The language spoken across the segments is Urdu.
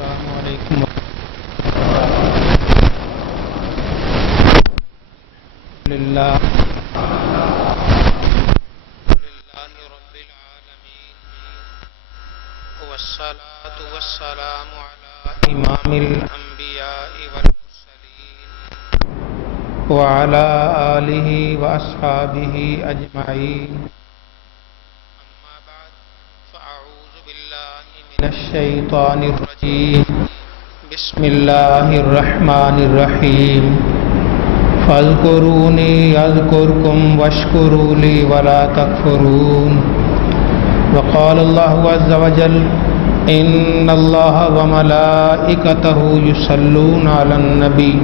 السلام علیکم للہ رب العالمین والصلاة والسلام علی امام الانبیاء والمرسلین وعلی آلہ واصحابہ اجمعین اما بعد فاعوذ باللہ من الشیطان الرجیم بسم اللہ الرحمن الرحیم فاذکرونی اذکرکم واشکروا لی ولا تکفرون وقال اللہ عز وجل ان اللہ وملائکتہ یصلون علی النبی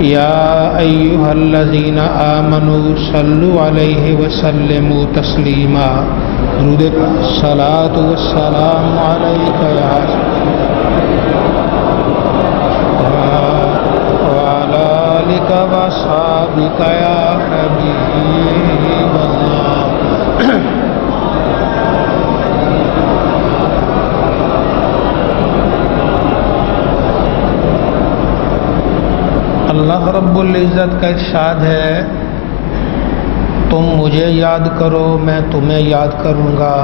یا ایہا الذین آمنوا صلوا علیہ وسلموا تسلیما درود الصلاۃ والسلام علیک یا وعلی آلک واصحابک یا حبیب اللہ۔ اللہ رب العزت کا ارشاد ہے، تم مجھے یاد کرو میں تمہیں یاد کروں گا،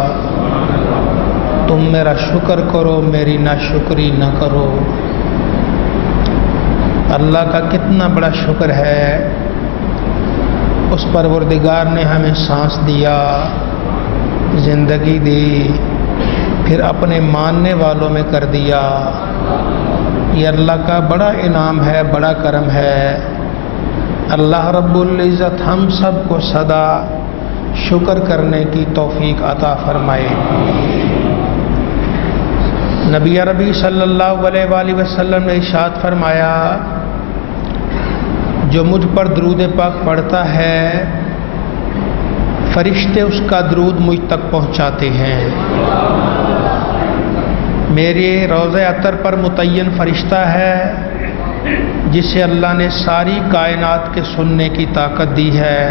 تم میرا شکر کرو میری ناشکری نہ کرو۔ اللہ کا کتنا بڑا شکر ہے، اس پروردگار نے ہمیں سانس دیا، زندگی دی، پھر اپنے ماننے والوں میں کر دیا۔ یہ اللہ کا بڑا انعام ہے، بڑا کرم ہے۔ اللہ رب العزت ہم سب کو سدا شکر کرنے کی توفیق عطا فرمائے۔ نبی عربی صلی اللہ علیہ وآلہ وسلم نے ارشاد فرمایا، جو مجھ پر درود پاک پڑھتا ہے فرشتے اس کا درود مجھ تک پہنچاتے ہیں۔ میرے روضہ عطر پر متعین فرشتہ ہے جسے اللہ نے ساری کائنات کے سننے کی طاقت دی ہے،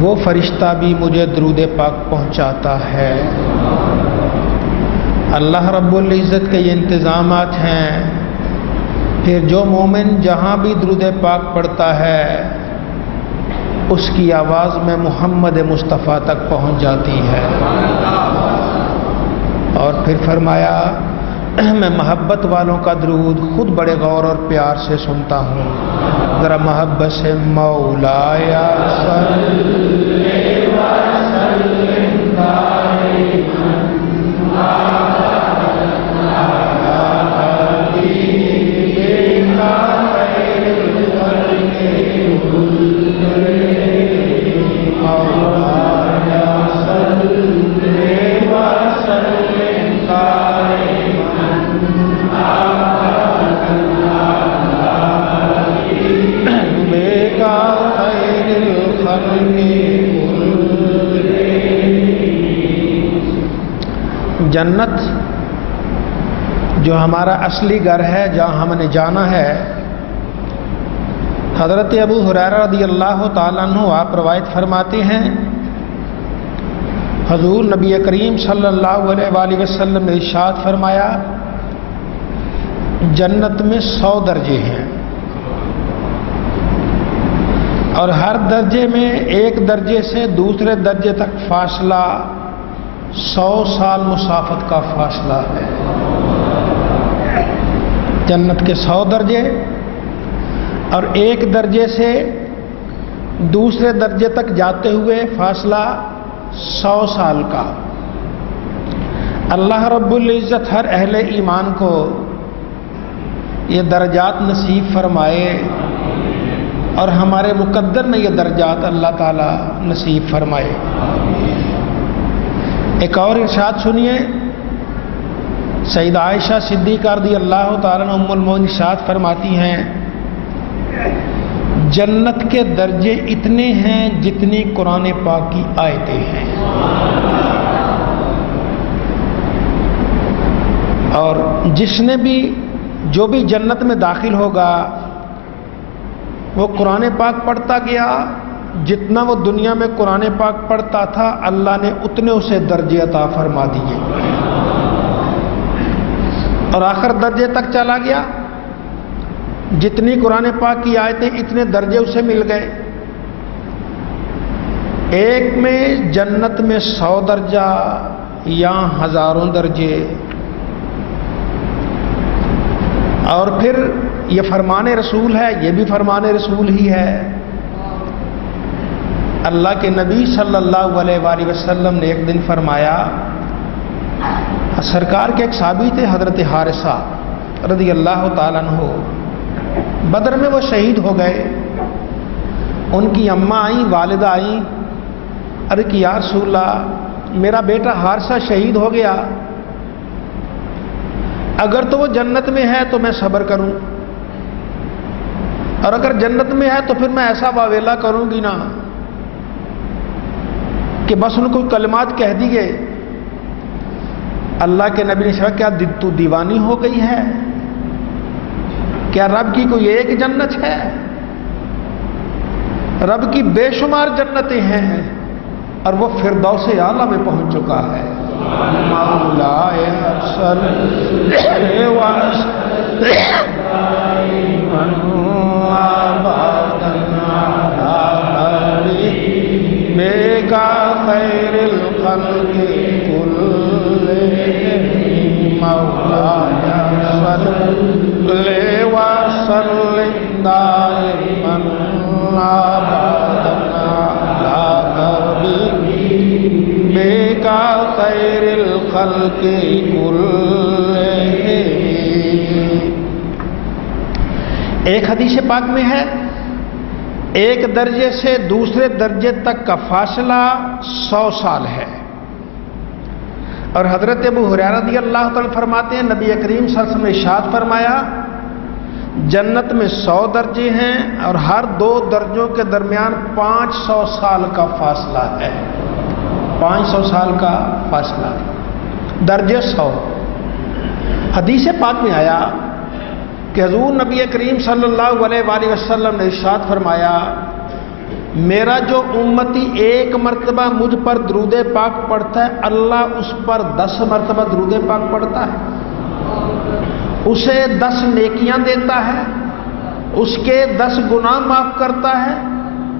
وہ فرشتہ بھی مجھے درود پاک پہنچاتا ہے۔ اللہ رب العزت کے یہ انتظامات ہیں، پھر جو مومن جہاں بھی درود پاک پڑھتا ہے اس کی آواز میں محمد مصطفیٰ تک پہنچ جاتی ہے۔ اور پھر فرمایا، میں محبت والوں کا درود خود بڑے غور اور پیار سے سنتا ہوں، ذرا محبت سے مولایا صلی وسلم دائما جنت جو ہمارا اصلی گھر ہے، جہاں ہم نے جانا ہے۔ حضرت ابو ہریرہ رضی اللہ تعالیٰ عنہ آپ روایت فرماتے ہیں، حضور نبی کریم صلی اللہ علیہ وآلہ وسلم نے ارشاد فرمایا، جنت میں 100 درجے ہیں، اور ہر درجے میں ایک درجے سے دوسرے درجے تک فاصلہ 100 سال مسافت کا فاصلہ ہے۔ جنت کے 100 درجے اور ایک درجے سے دوسرے درجے تک جاتے ہوئے فاصلہ 100 سال کا۔ اللہ رب العزت ہر اہل ایمان کو یہ درجات نصیب فرمائے، اور ہمارے مقدر میں یہ درجات اللہ تعالی نصیب فرمائے۔ ایک اور ارشاد سنیے، سیدہ عائشہ صدیقہ رضی اللہ تعالیٰ عنہ ام المؤمنین ارشاد فرماتی ہیں، جنت کے درجے اتنے ہیں جتنی قرآن پاک کی آیتیں ہیں، اور جس نے بھی جو بھی جنت میں داخل ہوگا وہ قرآن پاک پڑھتا گیا، جتنا وہ دنیا میں قرآن پاک پڑھتا تھا اللہ نے اتنے اسے درجے عطا فرما دیے۔ اور آخر درجے تک چلا گیا. جتنی قرآن پاک کی آیتیں اتنے درجے اسے مل گئے. ایک میں جنت میں 100 درجہ یا ہزاروں درجے. اور پھر یہ فرمان رسول ہے، یہ بھی فرمان رسول ہی ہے. اللہ کے نبی صلی اللہ علیہ وآلہ وسلم نے ایک دن فرمایا، سرکار کے ایک صحابی تھے حضرت حارثہ رضی اللہ تعالیٰ عنہ، بدر میں وہ شہید ہو گئے. ان کی اماں آئیں، والدہ آئیں، ارے کہ یا رسول اللہ میرا بیٹا حارثہ شہید ہو گیا، اگر تو وہ جنت میں ہے تو میں صبر کروں، اور اگر جنت میں ہے تو پھر میں ایسا واویلا کروں گی نا کہ بس ان کو کلمات کہہ دیے. اللہ کے نبی نے کہا کیا تو دیوانی ہو گئی ہے؟ کیا رب کی کوئی ایک جنت ہے؟ رب کی بے شمار جنتیں ہیں، اور وہ فردوس اعلیٰ میں پہنچ چکا ہے. مولا کا خیر الخلق کلہم مولانا صلی وسلم دائما ابدا علی حبیبک خیر الخلق کلہم. ایک حدیث پاک میں ہے ایک درجے سے دوسرے درجے تک کا فاصلہ 100 سال ہے. اور حضرت ابو ہریرہ رضی اللہ تعالیٰ فرماتے ہیں نبی کریم صلی اللہ علیہ وسلم نے ارشاد فرمایا جنت میں 100 درجے ہیں اور ہر 2 درجوں کے درمیان 500 سال کا فاصلہ ہے. 500 سال کا فاصلہ، درجے 100. حدیث پاک میں آیا کہ حضور نبی کریم صلی اللہ علیہ وآلہ وسلم نے ارشاد فرمایا میرا جو امتی ایک مرتبہ مجھ پر درود پاک پڑھتا ہے اللہ اس پر 10 مرتبہ درود پاک پڑھتا ہے، اسے 10 نیکیاں دیتا ہے، اس کے 10 گناہ معاف کرتا ہے،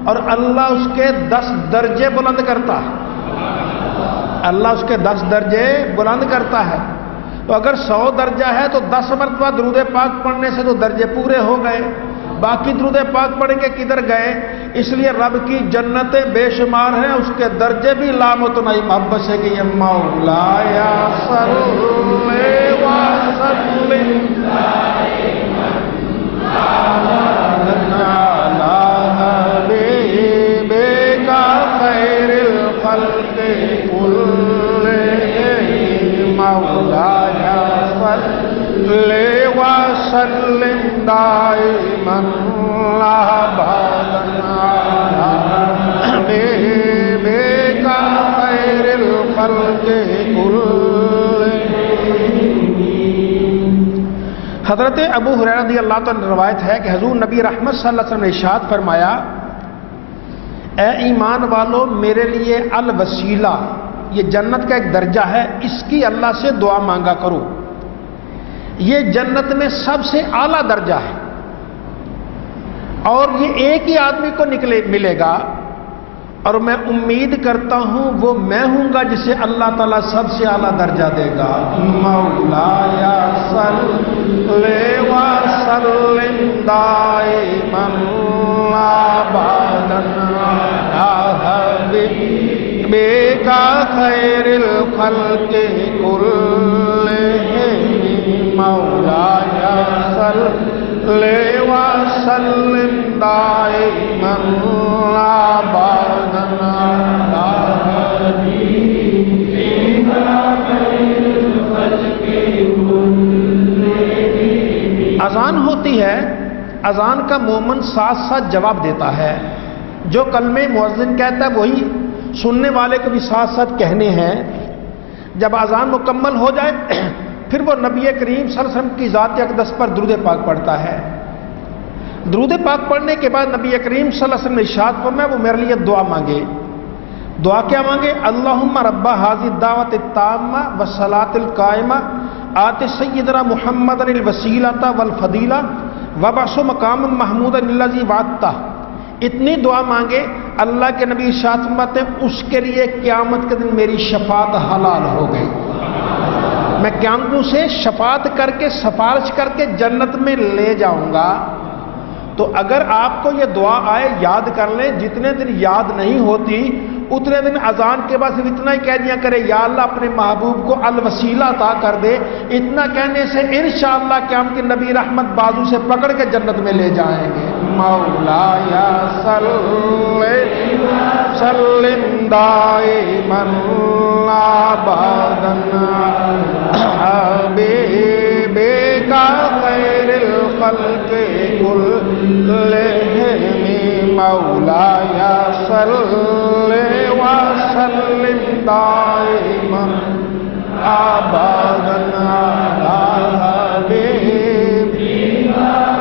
اور اللہ اس کے 10 درجے بلند کرتا ہے. اللہ اس کے 10 درجے بلند کرتا ہے. تو اگر 100 درجہ ہے تو 10 مرتبہ درود پاک پڑھنے سے تو درجے پورے ہو گئے، باقی درود پاک پڑھیں کے کدھر گئے؟ اس لیے رب کی جنتیں بے شمار ہیں، اس کے درجے بھی لامتناہی محبت سے کہ یہ مولا یا صلی وسلم حبیبک خیر الخلق کلہم مولا صلی وسلم دائما ابدا علی حبیبک خیر الخلق کلہم. حضرت ابو ہریرہ رضی اللہ تعالیٰ عنہ روایت ہے کہ حضور نبی رحمت صلی اللہ علیہ وسلم نے ارشاد فرمایا اے ایمان والو میرے لیے الوسیلہ، یہ جنت کا ایک درجہ ہے، اس کی اللہ سے دعا مانگا کرو. یہ جنت میں سب سے اعلیٰ درجہ ہے اور یہ ایک ہی آدمی کو ملے گا، اور میں امید کرتا ہوں وہ میں ہوں گا جسے اللہ تعالیٰ سب سے اعلیٰ درجہ دے گا. مولا یا صلی وسلم دائما ابدا علی حبیبک خیر الخلق کلہم مولا یا صلی وسلم دائما ابدا علی حبیبک خیر الخلق کلہم. اذان ہوتی ہے، اذان کا مومن ساتھ ساتھ جواب دیتا ہے. جو کلمے مؤذن کہتا ہے وہی سننے والے کو بھی ساتھ ساتھ کہنے ہیں. جب اذان مکمل ہو جائے پھر وہ نبی کریم صلی اللہ علیہ وسلم کی ذات اقدس پر درود پاک پڑھتا ہے. درود پاک پڑھنے کے بعد نبی کریم صلی اللہ علیہ وسلم نے ارشاد فرمایا وہ میرے لیے دعا مانگے. دعا کیا مانگے؟ اللہم رب ھذی الدعوۃ التامہ والصلاۃ القائمہ آت سیدنا محمد الوسیلۃ والفضیلہ وبعث مقام محمود الذی وعدتہ. اتنی دعا مانگے. اللہ کے نبی ارشاد فرماتے ہیں اس کے لیے قیامت کے دن میری شفاعت حلال ہو گئی. میں قیامتوں سے شفاعت کر کے سفارش کر کے جنت میں لے جاؤں گا. تو اگر آپ کو یہ دعا آئے یاد کر لیں. جتنے دن یاد نہیں ہوتی اتنے دن اذان کے بعد صرف اتنا ہی کہہ دیا کرے یا اللہ اپنے محبوب کو الوسیلہ عطا کر دے. اتنا کہنے سے انشاءاللہ قیامت کے نبی رحمت بازو سے پکڑ کے جنت میں لے جائیں گے. مولایا صلی سلم دائما ابدا حبیبک خیر الخلق كلهم مولایا صلی وسلم دائما ابدا علی حبیبک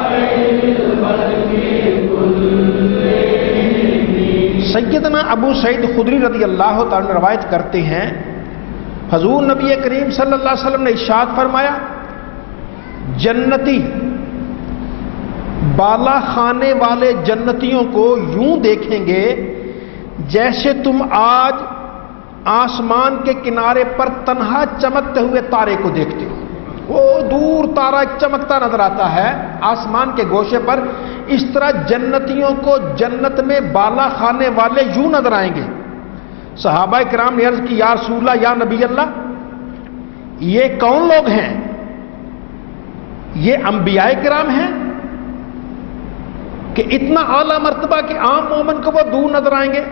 خیر الخلق كلهم. سیدنا ابو سعید خدری رضی اللہ تعالی روایت کرتے ہیں حضور نبی کریم صلی اللہ علیہ وسلم نے ارشاد فرمایا جنتی بالا خانے والے جنتیوں کو یوں دیکھیں گے جیسے تم آج آسمان کے کنارے پر تنہا چمکتے ہوئے تارے کو دیکھتے ہو. وہ دور تارا چمکتا نظر آتا ہے آسمان کے گوشے پر. اس طرح جنتیوں کو جنت میں بالا خانے والے یوں نظر آئیں گے. صحابہ کرام نے عرض کی یا رسول اللہ یا نبی اللہ یہ کون لوگ ہیں؟ یہ انبیاء کرام ہیں کہ اتنا اعلیٰ مرتبہ کہ عام مومن کو وہ دور نظر آئیں گے؟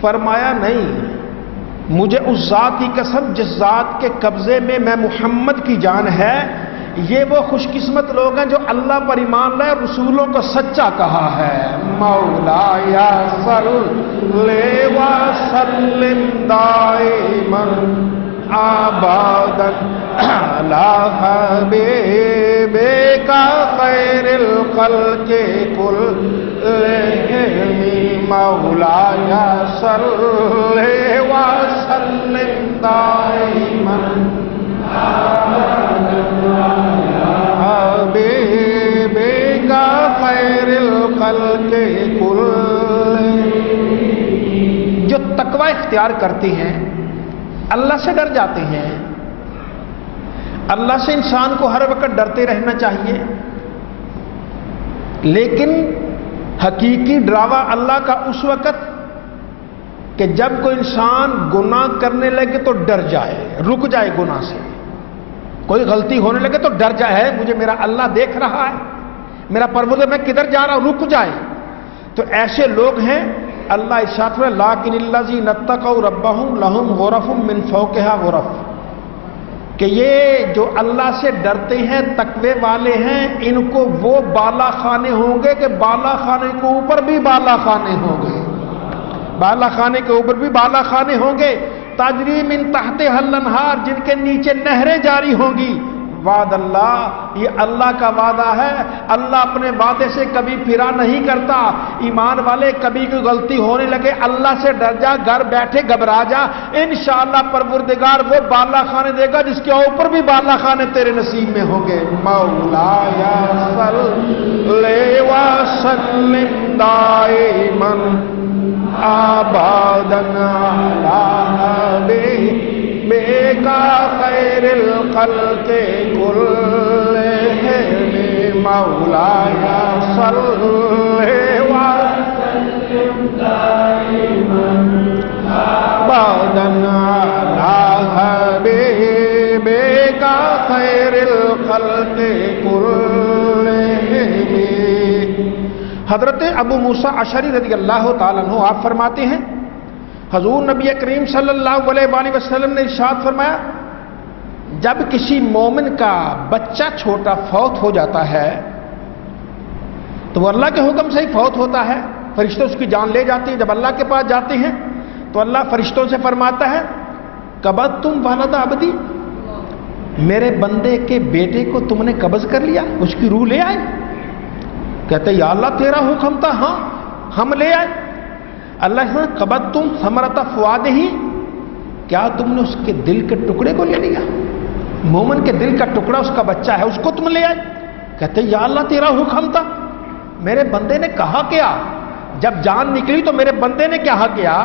فرمایا نہیں، مجھے اس ذات کی قسم جس ذات کے قبضے میں محمد کی جان ہے یہ وہ خوش قسمت لوگ ہیں جو اللہ پر ایمان لائے رسولوں کو سچا کہا ہے. مولایا صلی وسلم دائما ابدا علی حبیبک خیر الخلق كلهم مولایا صلی وسلم دائما حبیبک خیر الخلق كلهم. جو تقوی اختیار کرتے ہیں اللہ سے ڈر جاتے ہیں. اللہ سے انسان کو ہر وقت ڈرتے رہنا چاہیے، لیکن حقیقی ڈراوا اللہ کا اس وقت کہ جب کوئی انسان گناہ کرنے لگے تو ڈر جائے، رک جائے گناہ سے. کوئی غلطی ہونے لگے تو ڈر جائے مجھے میرا اللہ دیکھ رہا ہے، میرا پروردگار میں کدھر جا رہا ہوں، رک جائے. تو ایسے لوگ ہیں اللہ ارشاد فرماتا ہے لاکن الذین اتقوا ربهم لهم غرف من فوقها غرف، کہ یہ جو اللہ سے ڈرتے ہیں تقوی والے ہیں ان کو وہ بالا خانے ہوں گے کہ بالا خانے کے اوپر بھی بالا خانے ہوں گے، بالا خانے کے اوپر بھی بالا خانے ہوں گے. تجری من تحتها الانہار، جن کے نیچے نہریں جاری ہوں گی. وعد اللہ، یہ اللہ کا وعدہ ہے. اللہ اپنے وعدے سے کبھی پھرا نہیں کرتا. ایمان والے کبھی کوئی غلطی ہونے لگے اللہ سے ڈر جا، گھر بیٹھے گھبرا جا، انشاءاللہ پروردگار وہ بالا خانے دے گا جس کے اوپر بھی بالا خانے تیرے نصیب میں ہوں گے. مولایا صلی وسلم دائما ابدا علی حبیبک خیر الخلق كلهم مولایا صلی وسلم دائما ابدا علی حبیبک خیر الخلق كلهم. حضرت ابو موسیٰ اشعری رضی اللہ تعالیٰ عنہ آپ فرماتے ہیں حضور نبی کریم صلی اللہ علیہ وآلہ وسلم نے ارشاد فرمایا جب کسی مومن کا بچہ چھوٹا فوت ہو جاتا ہے تو وہ اللہ کے حکم سے ہی فوت ہوتا ہے، فرشتے اس کی جان لے جاتے ہیں. جب اللہ کے پاس جاتے ہیں تو اللہ فرشتوں سے فرماتا ہے قبضتم ولد عبدی، میرے بندے کے بیٹے کو تم نے قبض کر لیا، اس کی روح لے آئے. کہتے یا اللہ تیرا حکم تھا، ہاں ہم لے آئے. اللہ نے قبضتم ثمرۃ فؤادہ، کیا تم نے اس کے دل کے ٹکڑے کو لے لیا؟ مومن کے دل کا ٹکڑا اس کا بچہ ہے، اس کو تم لے آئے. کہتے یا اللہ تیرا حکم تھا، میرے بندے نے کہا کیا؟ جب جان نکلی تو میرے بندے نے کیا کیا؟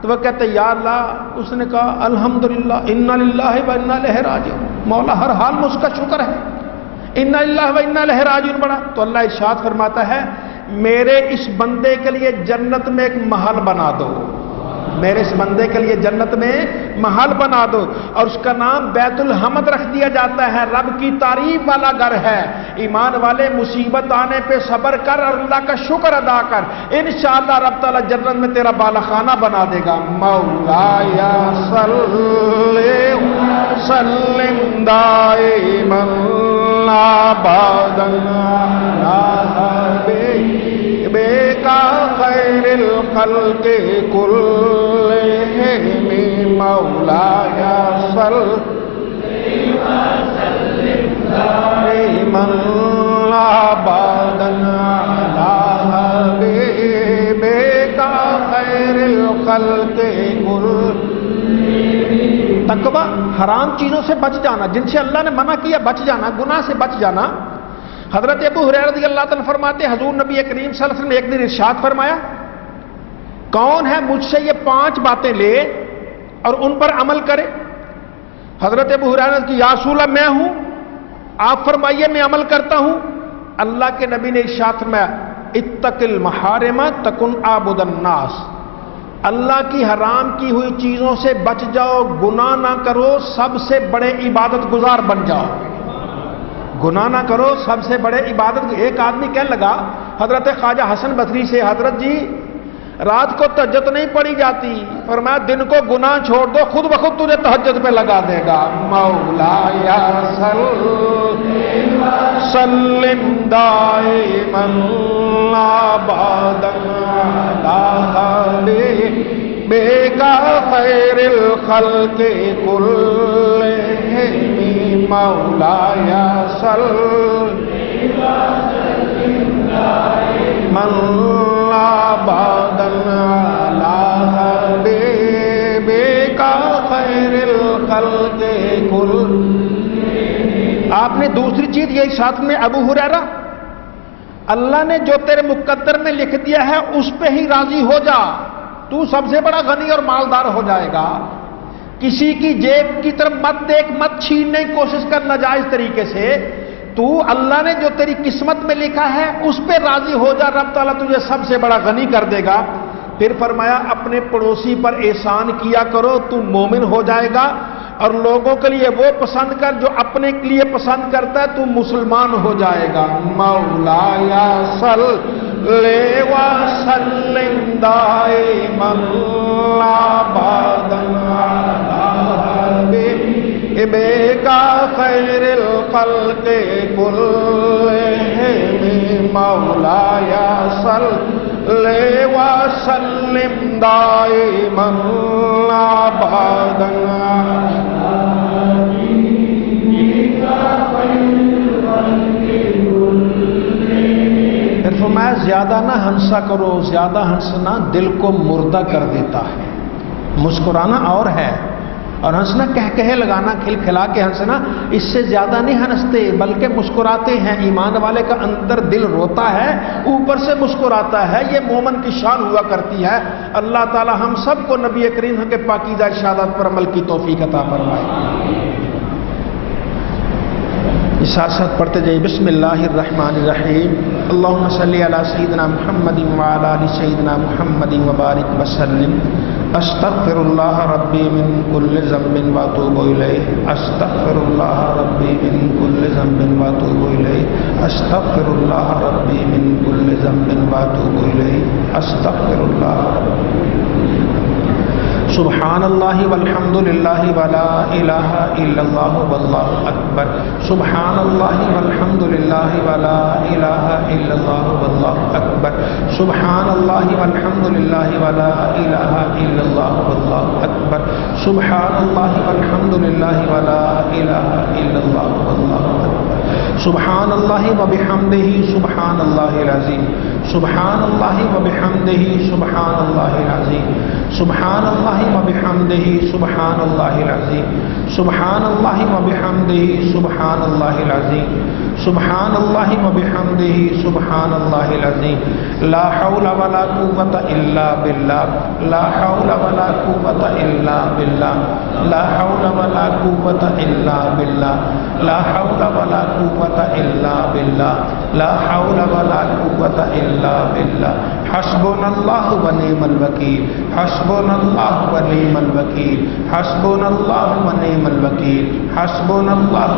تو وہ کہتے یا اللہ، اس نے کہا الحمدللہ انا للہ و انا الیہ راجعون، مولا ہر حال میں اس کا شکر ہے، انا للہ و انا الیہ راجعون پڑھا. تو اللہ ارشاد فرماتا ہے میرے اس بندے کے لیے جنت میں ایک محل بنا دو، میرے اس بندے کے لیے جنت میں محل بنا دو، اور اس کا نام بیت الحمد رکھ دیا جاتا ہے، رب کی تعریف والا گھر ہے. ایمان والے مصیبت آنے پہ صبر کر اور اللہ کا شکر ادا کر، انشاءاللہ رب تعالی جنت میں تیرا بالا خانہ بنا دے گا. مولایا صلی وسلم دائما ابدا حبیبک خیر الخلق کلہم مولایا صلی وسلم دائما ابدا حبیبک خیر الخلق کلہم. تقویٰ حرام چیزوں سے بچ جانا، جن سے اللہ نے منع کیا بچ جانا، گناہ سے بچ جانا. حضرت ابو ہریرہ رضی اللہ تعالیٰ فرماتے ہیں حضور نبی کریم صلی اللہ علیہ وسلم نے ایک دن ارشاد فرمایا کون ہے مجھ سے یہ 5 باتیں لے اور ان پر عمل کرے؟ حضرت ابو ہریرہ کی یا رسول اللہ میں ہوں. آپ فرمائیے میں عمل کرتا ہوں. اللہ کے نبی نے ارشاد فرمایا اتق المحارم تکن عابد الناس، اللہ کی حرام کی ہوئی چیزوں سے بچ جاؤ، گناہ نہ کرو، سب سے بڑے عبادت گزار بن جاؤ. گناہ نہ کرو، سب سے بڑے عبادت. ایک آدمی کہنے لگا حضرت خواجہ حسن بصری سے حضرت جی رات کو تہجد نہیں پڑھی جاتی، فرمایا دن کو گناہ چھوڑ دو، خود بخود تجھے تہجد پہ لگا دے گا. مولایا سلم دائما ابدا حبیبک خیر الخلق کلہم مولایا صلی وسلم دائما ابدا حبیبک خیر الخلق کلہم. آپ نے دوسری چیز یہ ساتھ میں ابو ہریرہ اللہ نے جو تیرے مقدر میں لکھ دیا ہے اس پہ ہی راضی ہو جا، تو سب سے بڑا غنی اور مالدار ہو جائے گا. کسی کی جیب کی طرف مت دیکھ، مت چھیننے کی کوشش کر ناجائز طریقے سے. تو اللہ نے جو تیری قسمت میں لکھا ہے اس پہ راضی ہو جا، رب تعالیٰ تجھے سب سے بڑا غنی کر دے گا. پھر فرمایا اپنے پڑوسی پر احسان کیا کرو، تو مومن ہو جائے گا. اور لوگوں کے لیے وہ پسند کر جو اپنے لیے پسند کرتا ہے، تو مسلمان ہو جائے گا. مولایا صلی وسلم دائما ابدا حبیبک خیر الخلق کلہم مولایا صلی وسلم دائما ابدا. فرمایا زیادہ نہ ہنسا کرو، زیادہ ہنسنا دل کو مردہ کر دیتا ہے. مسکرانا اور ہے، اور ہنسنا کہہ لگانا، کھلکھلا کے ہنسنا، اس سے زیادہ نہیں ہنستے بلکہ مسکراتے ہیں. ایمان والے کا اندر دل روتا ہے، اوپر سے مسکراتا ہے. یہ مومن کی شان ہوا کرتی ہے. اللہ تعالی ہم سب کو نبی کریم کے پاکیزہ ارشادات پر عمل کی توفیق عطا فرمائے. ساتھ ساتھ پڑھتے جائیے. بسم اللہ الرحمن الرحیم. اللہم صلی علی سیدنا محمد وعلی آل سیدنا محمد وبارک وسلم. استغفر اللہ ربی من کل ذنب واتوب الیہ. استغفر اللہ ربی من کل ذنب واتوب الیہ. استغفر اللہ ربی من کل ذنب واتوب الیہ. استغفر اللہ. سبحان اللہ والحمد للہ ولا الہ الا اللہ واللہ اکبر. سبحان اللہ والحمد للہ ولا الہ الا اللہ واللہ اکبر. سبحان اللہ والحمد للہ ولا الہ الا اللہ واللہ اکبر. سبحان اللہ والحمد للہ ولا الہ الا اللہ واللہ اکبر. سبحان اللہ وبحمدہ سبحان اللہ العظیم. سبحان اللہ وبحمدہ سبحان اللہ العظیم. سبحان اللہ و بحمدہ سبحان اللہ العظیم، سبحان اللہ و بحمدہ سبحان اللہ العظیم، سبحان اللہ و بحمدہ سبحان اللہ العظیم، لا حول ولا قوة الا باللہ، لا حول ولا قوة الا باللہ، لا حول ولا قوة الا باللہ، لا حول ولا قوة الا باللہ، لا حول ولا قوة الا باللہ، حسبنا اللہ و نعم الوکیل، حسبنا اللہ و نعم الوکیل، حسبنا اللہ و نعم الوکیل، حسبنا اللہ۔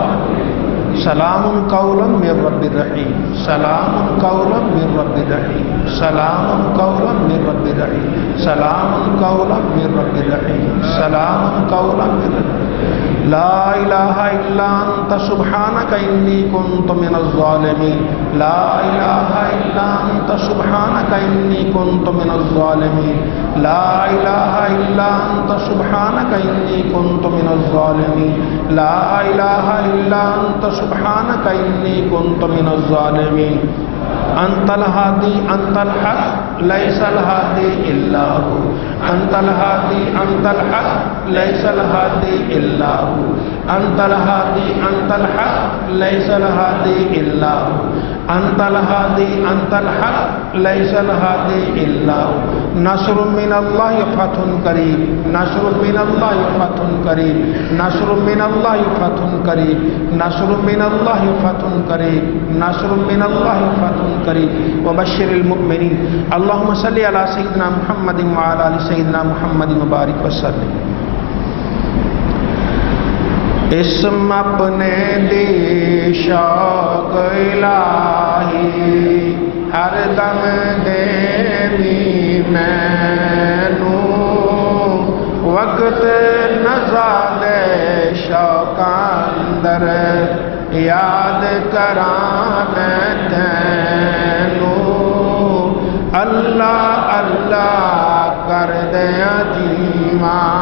سلام قولا من رب الرحیم، سلام قولا من رب الرحیم، سلام قولا من رب الرحیم، سلام قولا من رب الرحیم، سلام قولا من رب الرحیم۔ لا الہ الا انت سبحانک انی کنت من الظالمین، لا الہ الا انت سبحانک انی کنت من الظالمین، لا الہ الا انت سبحانک انی کنت من الظالمین، لا الہ الا انت سبحانک انی کنت من الظالمین۔ انت الہادی انت الحق لیس الہادی الا ہو، انت الہادی انت الحق لیس الہادی الا ہو، انت الہادی انت الحق لیس الہادی الا ہو، انت الہادی انت الحق لیس الہادی الا ہو۔ نصر من اللہ فتح قریب، نصر من اللہ فتح قریب، نصر من اللہ فتح قریب، نصر من اللہ فتح قریب، نصر من اللہ فتح قریب۔ وبشر المؤمنین۔ اللہم صلی علی سیدنا محمد وعلی آل سیدنا محمد مبارک وسلم۔ اسم اپنے دی شوق الہی ہر دم دیوی مینوں، وقت نزاد شوق اندر یاد کراں میں تینوں، اللہ اللہ کر دیاں جیواں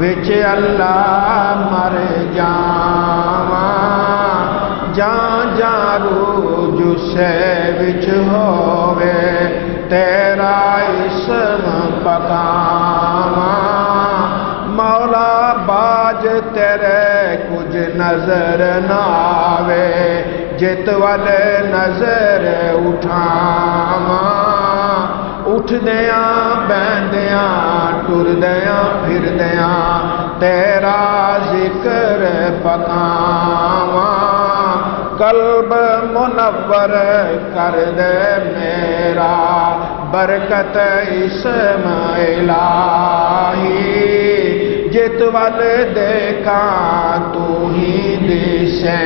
وچ اللہ مر جاواں، جان جان روح جسے وچ ہووے تیرا اسم پکاواں، مولا باج تیرے کچھ نظر نہ آوے جت ول نظر اٹھاواں، اٹھدیاں بہندیاں ٹردیاں پھردیاں تیرا ذکر پکاواں، قلب منور کر دے میرا برکت اسم الہی، جت ول دیکھاں تو ہی دسے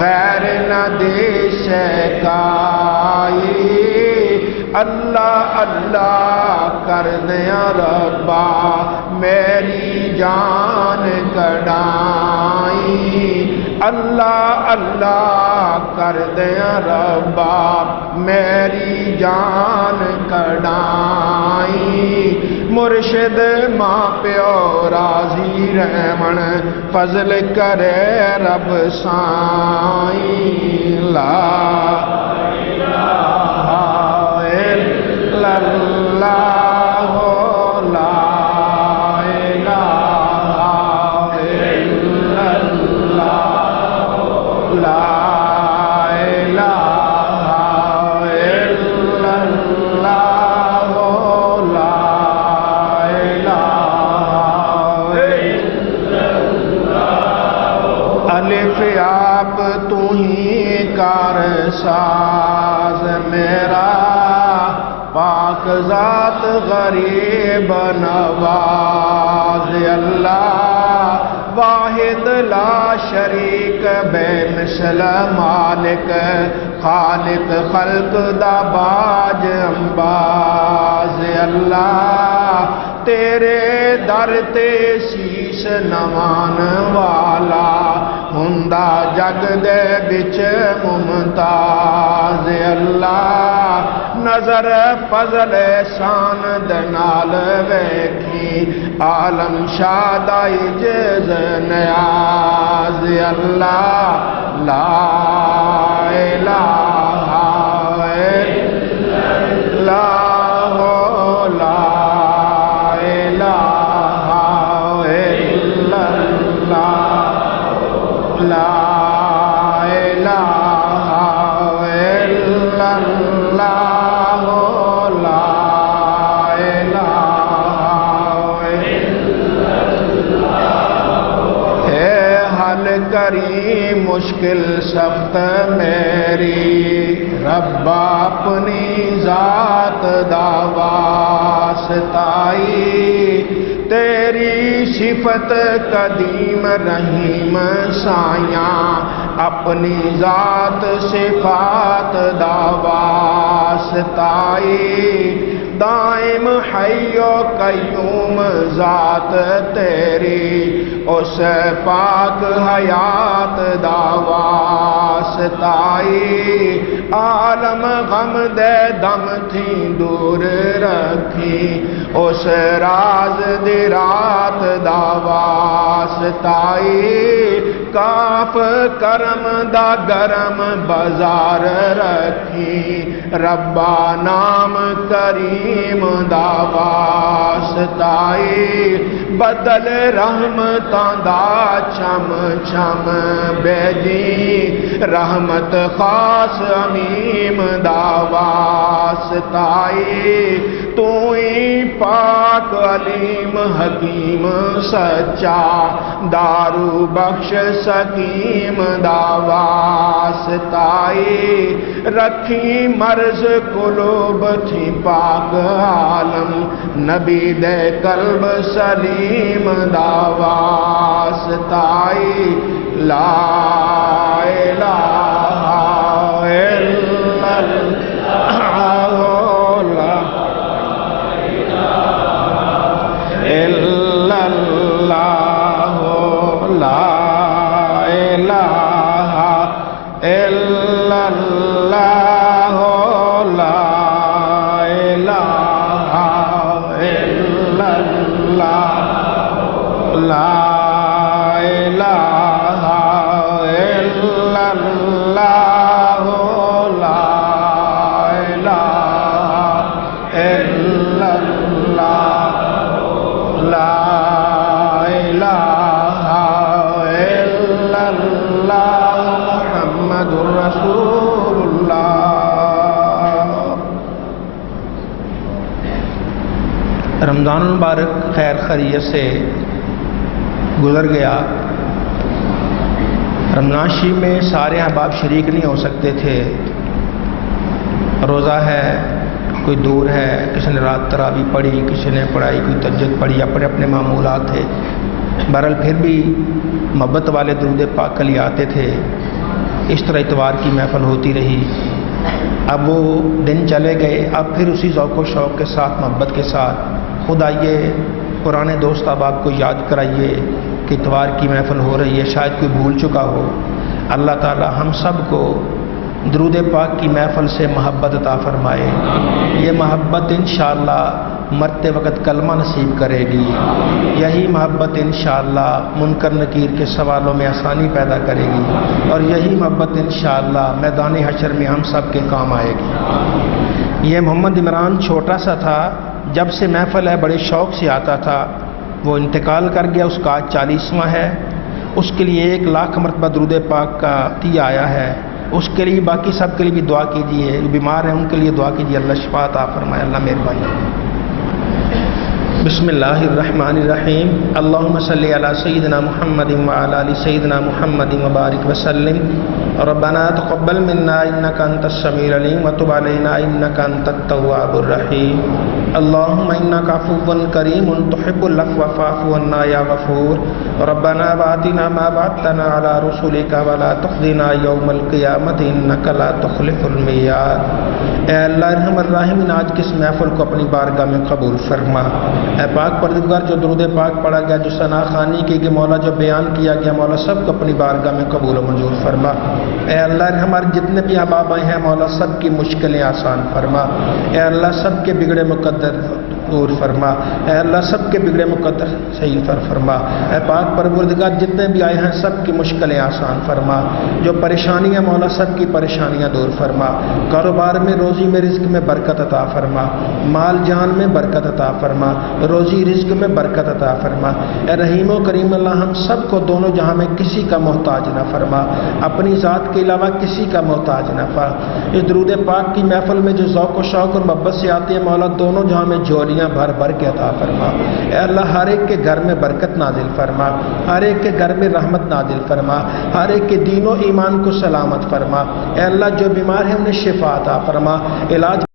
غیر نہ دسے کائی، اللہ اللہ کر دیا ربا میری جان کڑائی، اللہ اللہ کر دیا ربا میری جان کڑائی، مرشد ماں پیو راضی رہمن فضل کرے رب سائیں، لا اللہ لا الہ الا اللہ، لا الہ الا اللہ، لا الہ الا اللہ۔ الف آپ تو ہی کار ساز میرا، پاک ذات غریب نواز اللہ، واحد لا شریک بے مثل مالک، خالق خلق دا باج انباز اللہ، تیرے در تے شیش نوان والا ہندا جگ دے بچ ممتاز اللہ، نظر فضل احسان دے نال ویکھی عالم شادائی جز نیاز اللہ، لا الہ الا اللہ، لا الہ لا الہ الا اللہ لا الہ الا اللہ اے حل کری مشکل سخت میری رب اپنی ذات دا واسطائی تیری صفت قدیم رحیم سایاں اپنی ذات صفات دا واسطائی دائم حی و قیوم ذات تیری اس پاک حیات دا واسطائی عالم غم دے دم تھی دور رکھی اس راز دی رات دا واسطائی کاف کرم دا گرم بازار رکھی ربا نام کریم دا واسطائی بدل رحمتاں دا چم چم بیجی رحمت خاص امیم دا واسطائی تو ہی پاک علیم حکیم سچا دارو بخش سکیم دا واسطائی رکھی مرض قلوب تھی پاک عالم نبی دے قلب سلیم دا واسطائی لا الہ الا اللہ الا اللہ لا الہ الا اللہ لا الہ الا اللہ لا الہ الا اللہ لا الہ الا اللہ لا الہ الا اللہ محمد رسول اللہ۔ رمضان المبارک خیر خیریت سے گزر گیا۔ رمضان شریف میں سارے احباب شریک نہیں ہو سکتے تھے، روزہ ہے، کوئی دور ہے، کسی نے رات تراویح پڑھی، کسی نے پڑھائی، کوئی تہجد پڑھی، اپنے اپنے معمولات تھے۔ بہرحال پھر بھی محبت والے درود پاک کے لیے آتے تھے۔ اس طرح اتوار کی محفل ہوتی رہی۔ اب وہ دن چلے گئے، اب پھر اسی ذوق و شوق کے ساتھ، محبت کے ساتھ خود آئیے پرانے دوست احباب کو یاد کرائیے کہ اتوار کی محفل ہو رہی ہے، شاید کوئی بھول چکا ہو۔ اللہ تعالی ہم سب کو درود پاک کی محفل سے محبت عطا فرمائے۔ یہ محبت انشاءاللہ مرتے وقت کلمہ نصیب کرے گی، یہی محبت انشاءاللہ منکر نکیر کے سوالوں میں آسانی پیدا کرے گی، اور یہی محبت انشاءاللہ میدان حشر میں ہم سب کے کام آئے گی۔ یہ محمد عمران چھوٹا سا تھا، جب سے محفل ہے بڑے شوق سے آتا تھا، وہ انتقال کر گیا، اس کا آج 40واں ہے۔ اس کے لیے 1,00,000 مرتبہ درود پاک کا عطیہ آیا ہے، اس کے لیے باقی سب کے لیے بھی دعا کیجیے، بیمار ہیں ان کے لیے دعا کیجیے، اللہ شفا عطا فرمائے، اللہ مہربانی۔ بسم اللہ الرحمن الرحیم، اللہم صلی علی سیدنا محمد وعلی آل سیدنا محمد وبارک وسلم۔ ربنا تقبل منا انک انت السمیع العلیم وتب علینا انک انت التواب الرحیم۔ اللہم انک عفو کریم تحب العفو فاعف عنا یا غفور۔ ربنا وآتنا ما وعدتنا علی رسلک ولا تخزنا یوم القیامۃ انک لا تخلف المیعاد۔ اے اللہ ارحم الراحمین، آج کس محفل کو اپنی بارگاہ میں قبول فرما۔ اے پاک پروردگار، جو درود پاک پڑھا گیا، جو ثنا خوانی کی گئی مولا، جو بیان کیا گیا مولا، سب کو اپنی بارگاہ میں قبول و منظور فرما۔ اے اللہ ہمارے جتنے بھی احباب آئے ہیں مولا، سب کی مشکلیں آسان فرما۔ اے اللہ سب کے بگڑے مقدر دور فرما، اے اللہ سب کے بگڑے مقدر صحیح فرما، اے پاک پروردگار جتنے بھی آئے ہیں سب کی مشکلیں آسان فرما، جو پریشانیاں مولا سب کی پریشانیاں دور فرما، کاروبار میں روزی میں رزق میں برکت عطا فرما، مال جان میں برکت عطا فرما، روزی رزق میں برکت عطا فرما، اے رحیم و کریم اللہ ہم سب کو دونوں جہاں میں کسی کا محتاج نہ فرما، اپنی ذات کے علاوہ کسی کا محتاج نہ فرما۔ اس درود پاک کی محفل میں جو ذوق و شوق اور محبت سے آتی ہے مولا دونوں جہاں میں جھولیاں بھر بھر کے عطا فرما، اے اللہ ہر ایک کے گھر میں برکت نازل فرما، ہر ایک کے گھر میں رحمت نازل فرما، ہر ایک کے دین و ایمان کو سلامت فرما، اے اللہ جو بیمار ہے انہیں شفا عطا فرما، علاج